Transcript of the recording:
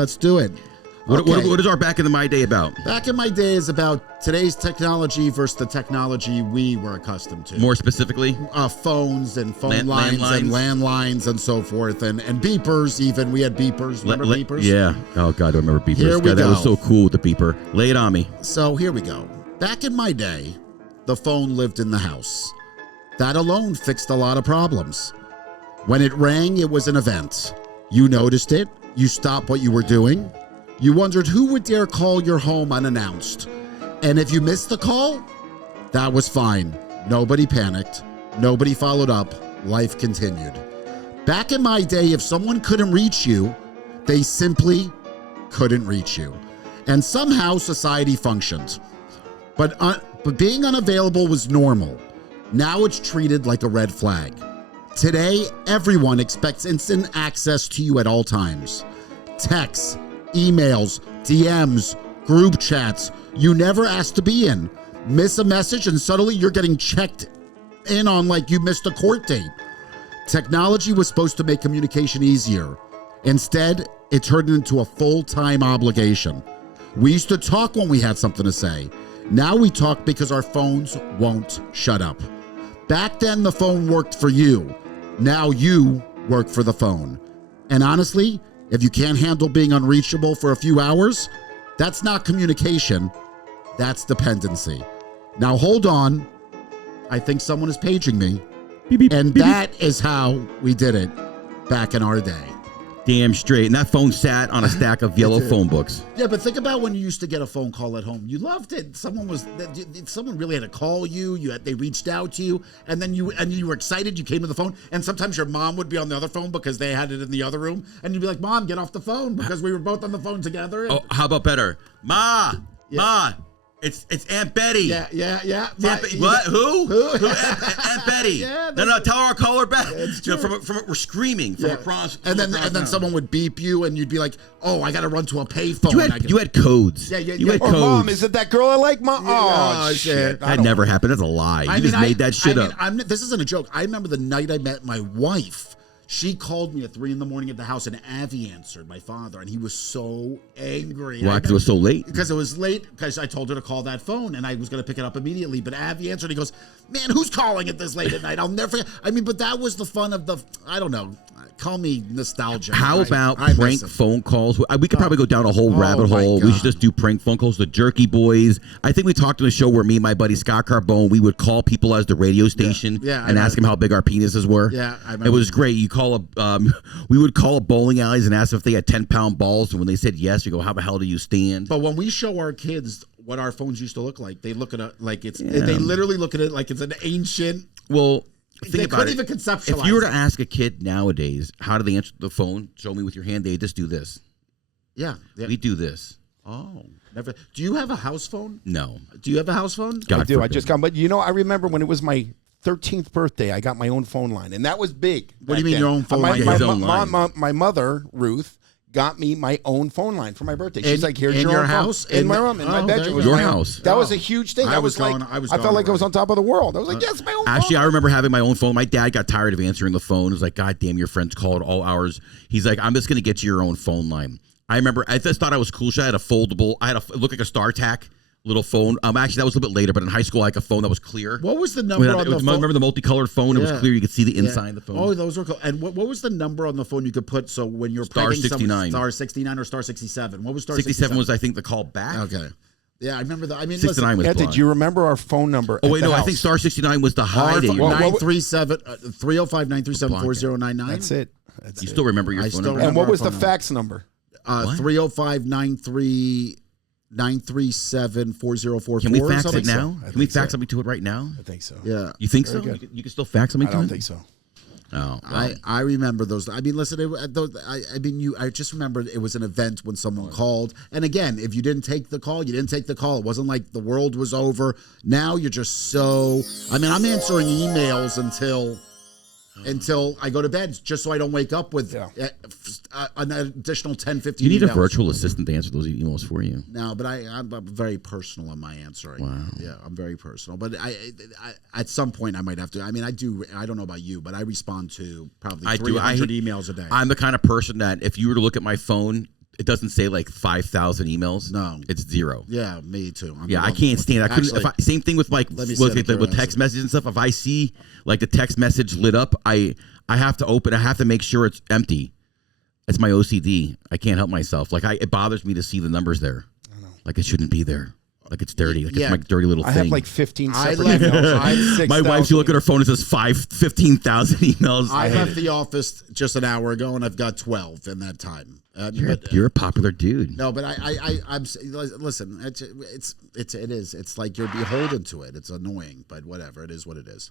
Let's do it. What is our back in my day about? Back in my day is about today's technology versus the technology we were accustomed to. More specifically? Phones and phone lines and landlines and so forth. And beepers even. We had beepers. Remember beepers? Yeah. Oh, God, I remember beepers. Here we go. That was so cool with the beeper. Lay it on me. So here we go. Back in my day, the phone lived in the house. That alone fixed a lot of problems. When it rang, it was an event. You noticed it. You stopped what you were doing. You wondered who would dare call your home unannounced. And if you missed the call, that was fine. Nobody panicked. Nobody followed up. Life continued. Back in my day, if someone couldn't reach you, they simply couldn't reach you. And somehow society functioned. But being unavailable was normal. Now it's treated like a red flag. Today, everyone expects instant access to you at all times. Texts, emails, DMs, group chats you never asked to be in. Miss a message and suddenly you're getting checked in on like you missed a court date. Technology was supposed to make communication easier. Instead, it turned into a full-time obligation. We used to talk when we had something to say. Now we talk because our phones won't shut up. Back then, the phone worked for you. Now you work for the phone. And honestly, if you can't handle being unreachable for a few hours, that's not communication, that's dependency. Now hold on, I think someone is paging me. Beep, beep, and beep, that is how we did it back in our day. Damn straight. And that phone sat on a stack of yellow phone books. Yeah, but think about when you used to get a phone call at home. You loved it. Someone really had to call you. They reached out to you, and then you were excited. You came to the phone, and sometimes your mom would be on the other phone because they had it in the other room, and you'd be like, "Mom, get off the phone," because we were both on the phone together. Oh, how about better? Ma, it's Aunt Betty. Yeah. What? Who? Aunt Betty. Yeah, no, tell her I'll call her back. It's true. We're screaming from across. And then someone would beep you, and you'd be like, "Oh, I got to run to a payphone." You had codes. Yeah. You had or codes. Mom, is it that girl I like? Mom? Oh, shit. That never happened. That's a lie. You just made that shit up. This isn't a joke. I remember the night I met my wife. She called me at 3 a.m. at the house, and Avi answered, my father, and he was so angry. Why? Because it was so late? Because it was late, because I told her to call that phone, and I was going to pick it up immediately. But Avi answered, he goes, "Man, who's calling at this late at night? I'll never forget." I mean, but that was the fun of I don't know. Call me nostalgia. How about prank phone calls? We could probably go down a whole rabbit hole. We should just do prank phone calls. The Jerky Boys. I think we talked on the show where me and my buddy Scott Carbone, we would call people as the radio station and ask them how big our penises were. Yeah, I remember. It was great. You call we would call bowling alleys and ask if they had 10-pound balls, and when they said yes, you go, "How the hell do you stand?" But when we show our kids what our phones used to look like, they look at it like it's. They literally look at it like it's an ancient. Well. They couldn't even conceptualize. If you were to ask a kid nowadays, how do they answer the phone? Show me with your hand. They just do this. Yeah. We do this. Oh, never. Do you have a house phone? No. Do you have a house phone? I do. I just got. But I remember when it was my 13th birthday, I got my own phone line, and that was big. What do you mean your own phone line? My mother, Ruth, got me my own phone line for my birthday. She's like, "Here's your house, in my room, in my bedroom, your house." That was a huge thing. I felt like I was on top of the world. I was like, "Yes, my own." Actually, I remember having my own phone. My dad got tired of answering the phone. He was like, "God damn, your friends call at all hours." He's like, "I'm just gonna get you your own phone line." I remember I just thought I was cool. So I had a foldable. It looked like a StarTAC little phone. Actually, that was a little bit later, but in high school, I had a phone that was clear. What was the number on the phone? Remember the multicolored phone? It was clear. You could see the inside of the phone. Oh, those were cool. And what was the number on the phone you could put so when you're star 69, star 69 or star 67? What was star 67? Was I think the call back? Okay. Yeah, I remember that. I mean, 69 was did you remember our phone number? Oh wait, no, I think star 69 was the high. 937 305 937 4099. That's it. You still remember your phone number? And what was the fax number? 305 937 4044. Can we fax it now? Can we fax something to it right now? I think so. Yeah. You think so? You can still fax something to it? I don't think so. Oh, well. I remember those. I mean, listen. I just remember it was an event when someone called. And again, if you didn't take the call, you didn't take the call. It wasn't like the world was over. Now you're just so. I mean, I'm answering emails until I go to bed, just so I don't wake up with an additional 10, 15 You need emails. a virtual assistant to answer those emails for you. No, but I'm very personal in my answering. Wow. Yeah, I'm very personal. But I at some point I might have to. I mean, I don't know about you, but I respond to probably 300 emails a day. I'm the kind of person that if you were to look at my phone, it doesn't say like 5,000 emails. No. It's 0. Yeah, me too. I can't stand it. I couldn't. Actually, Same thing with like let me set it with text messages and stuff. If I see like the text message lit up, I have to open. I have to make sure it's empty. It's my OCD. I can't help myself. Like it bothers me to see the numbers there. I know. Like it shouldn't be there. Like it's dirty. Like it's my dirty little thing. I have like 15 I separate emails. My wife, she look at her phone, it says 15,000 emails. I left the office just an hour ago, and I've got 12 in that time. You're a popular dude. No, but I'm listen. It is. It's like you're beholden to it. It's annoying, but whatever. It is what it is.